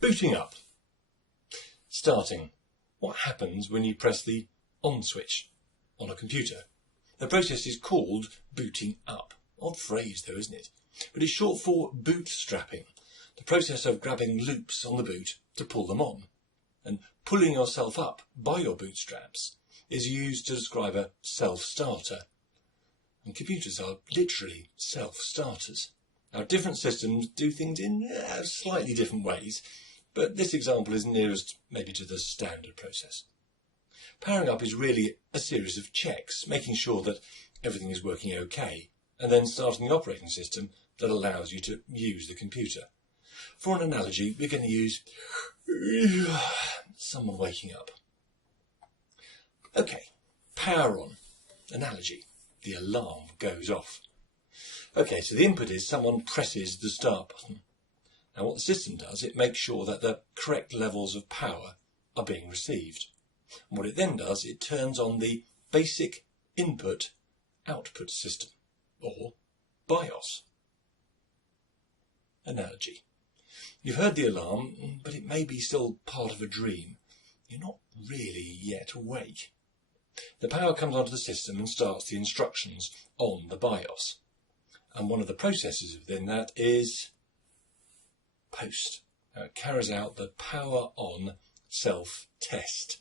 Booting up. Starting. What happens when you press the on switch on a computer? The process is called booting up. Odd phrase though, isn't it? But it's short for bootstrapping, the process of grabbing loops on the boot to pull them on. And pulling yourself up by your bootstraps is used to describe a self-starter. And computers are literally self-starters. Now, different systems do things in slightly different ways, but this example is nearest maybe to the standard process. Powering up is really a series of checks, making sure that everything is working okay, and then starting the operating system that allows you to use the computer. For an analogy, we're going to use someone waking up. Okay, power on. Analogy. The alarm goes off. Okay, so the input is someone presses the start button. Now what the system does, it makes sure that the correct levels of power are being received. And what it then does, it turns on the basic input-output system, or BIOS. Analogy. You've heard the alarm, but it may be still part of a dream. You're not really yet awake. The power comes onto the system and starts the instructions on the BIOS. And one of the processes within that is post. Now it carries out the power on self-test.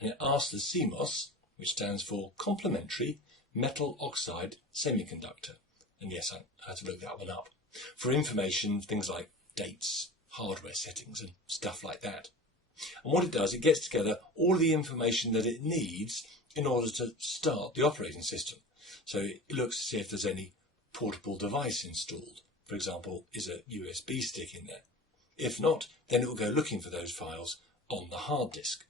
And it asks the CMOS, which stands for complementary metal oxide semiconductor. And yes, I had to look that one up. For information, things like dates, hardware settings and stuff like that. And what it does, it gets together all the information that it needs in order to start the operating system. So it looks to see if there's any portable device installed. For example, is a USB stick in there? If not, then it will go looking for those files on the hard disk.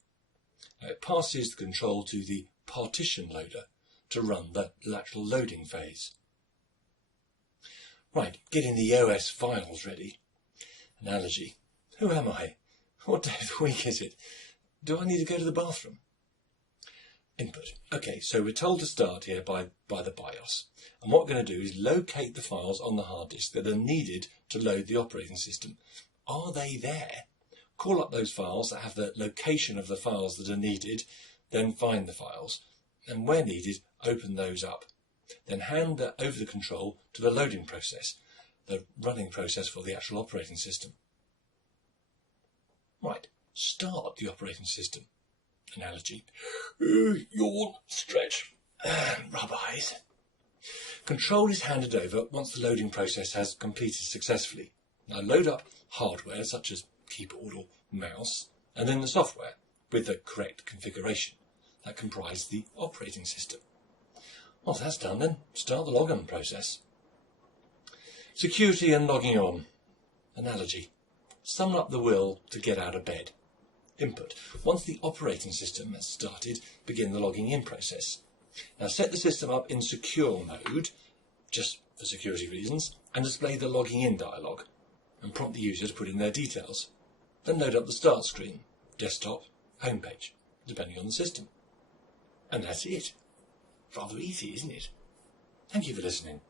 Now it passes the control to the partition loader to run the lateral loading phase. Right, getting the OS files ready. Analogy. Who am I? What day of the week is it? Do I need to go to the bathroom? Input. Okay, so we're told to start here by the BIOS. And what we're going to do is locate the files on the hard disk that are needed to load the operating system. Are they there? Call up those files that have the location of the files that are needed, then find the files, and where needed, open those up. Then hand over the control to the loading process, the running process for the actual operating system. Right, start the operating system. Analogy. Yawn, stretch, rub eyes. Control is handed over once the loading process has completed successfully. Now load up hardware such as keyboard or mouse, and then the software with the correct configuration that comprises the operating system. Once that's done, then start the logon process. Security and logging on. Analogy. Summon up the will to get out of bed. Input. Once the operating system has started, begin the logging in process. Now set the system up in secure mode, just for security reasons, and display the logging in dialog, and prompt the user to put in their details. Then load up the start screen, desktop, homepage, depending on the system. And that's it. Rather easy, isn't it? Thank you for listening.